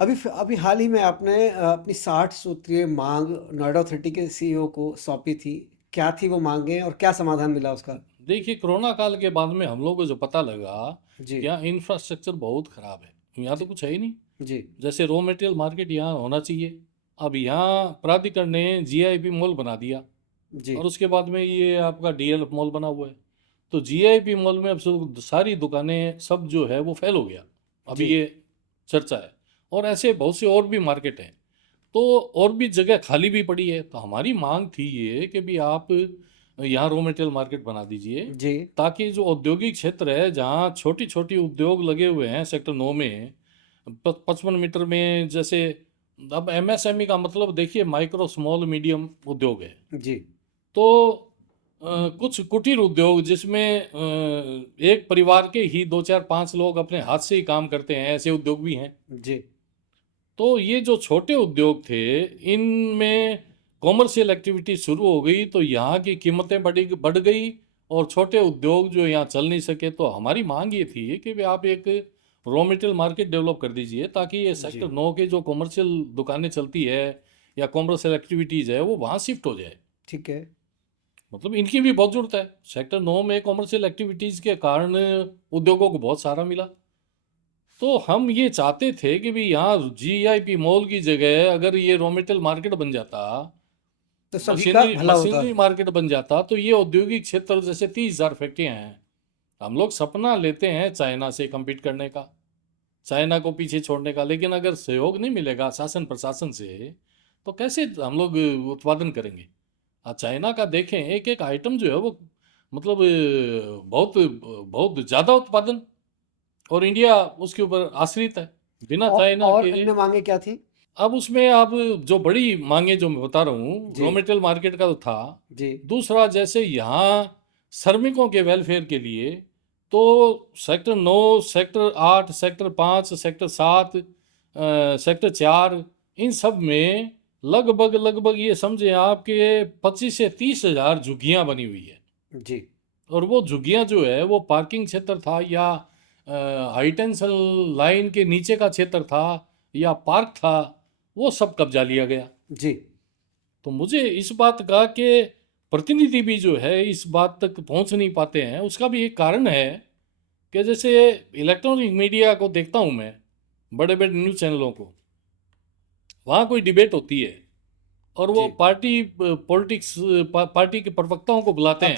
अभी हाल ही में आपने अपनी 60 सूत्रीय मांग नोएडा अथॉरिटी के सीईओ को सौंपी थी। क्या थी वो मांगें और क्या समाधान मिला उसका? देखिए, कोरोना काल के बाद में हम लोगों को जो पता लगा जी। कि यहाँ इंफ्रास्ट्रक्चर बहुत ख़राब है, यहाँ तो जी। कुछ है ही नहीं। जी। जैसे रॉ मटेरियल मार्केट यहाँ होना चाहिए, अब यहाँ प्राधिकरण ने जीआईपी मॉल बना दिया, जी। और उसके बाद में ये आपका डीएलएफ मॉल बना हुआ है। तो जीआईपी मॉल में अब सारी दुकानें सब जो है वो फेल हो गया, अभी जी। ये चर्चा है। और ऐसे बहुत से और भी मार्केट हैं, तो और भी जगह खाली भी पड़ी है। तो हमारी मांग थी ये कि भी आप यहाँ रॉ मटेरियल मार्केट बना दीजिए, जी। ताकि जो औद्योगिक क्षेत्र है जहाँ छोटी छोटी उद्योग लगे हुए हैं सेक्टर 9 में, 55 मीटर में, जैसे अब एमएसएमई का मतलब देखिए माइक्रो स्मॉल मीडियम उद्योग है। जी। तो कुछ कुटीर उद्योग जिसमें एक परिवार के ही 2 4 5 लोग अपने हाथ से ही काम करते हैं, ऐसे उद्योग भी हैं। जी। तो ये जो छोटे उद्योग थे, इनमें कॉमर्शियल एक्टिविटी शुरू हो गई, तो यहाँ की कीमतें बढ़ गई, और छोटे उद्योग जो यहाँ चल नहीं सके। तो हमारी मांग ये थी कि भी आप एक रॉ मटेरियल मार्केट डेवलप कर दीजिए, ताकि ये जी। सेक्टर 9 के जो कॉमर्शियल दुकानें चलती है या कॉमर्शियल एक्टिविटीज़ है वो वहाँ शिफ्ट हो जाए। ठीक है। मतलब इनकी भी बहुत ज़रूरत है, सेक्टर 9 में कॉमर्शियल एक्टिविटीज़ के कारण उद्योगों को बहुत सहारा मिला। तो हम ये चाहते थे कि भी यहाँ जीआईपी मॉल की जगह अगर ये रॉ मटेरियल मार्केट बन जाता, तो सभी का मशीनरी भला होता। मशीनरी मार्केट बन जाता, तो ये औद्योगिक क्षेत्र, जैसे 30,000 फैक्ट्रियाँ हैं, हम लोग सपना लेते हैं चाइना से कम्पीट करने का, चाइना को पीछे छोड़ने का, लेकिन अगर सहयोग नहीं मिलेगा शासन प्रशासन से, तो कैसे हम लोग उत्पादन करेंगे। चाइना का देखें, एक एक आइटम जो है वो मतलब बहुत बहुत ज़्यादा उत्पादन, और इंडिया उसके ऊपर आश्रित है, बिना चाइना और के। अन्य मांगे क्या थी? अब उसमें अब जो बड़ी मांगे जो मैं बता रहा हूँ, जी। रॉ मटेरियल मार्केट का तो था। जी। दूसरा, जैसे यहाँ श्रमिकों के वेलफेयर के लिए, तो sector 9, sector 8, sector 5, sector 7, sector 4, इन सब में लगभग लगभग ये समझे आपके 25 से 30 हज़ार झुग्गियाँ बनी हुई है। जी। और वो झुग्गियाँ जो है वो पार्किंग क्षेत्र था, या हाई टेंशन लाइन के नीचे का क्षेत्र था, या पार्क था, वो सब कब्जा लिया गया। जी। तो मुझे इस बात का कि प्रतिनिधि भी जो है इस बात तक पहुंच नहीं पाते हैं, उसका भी एक कारण है कि जैसे इलेक्ट्रॉनिक मीडिया को देखता हूं मैं, बड़े बड़े न्यूज़ चैनलों को, वहाँ कोई डिबेट होती है और वो जी। पार्टी पॉलिटिक्स, पार्टी के प्रवक्ताओं को बुलाते हैं।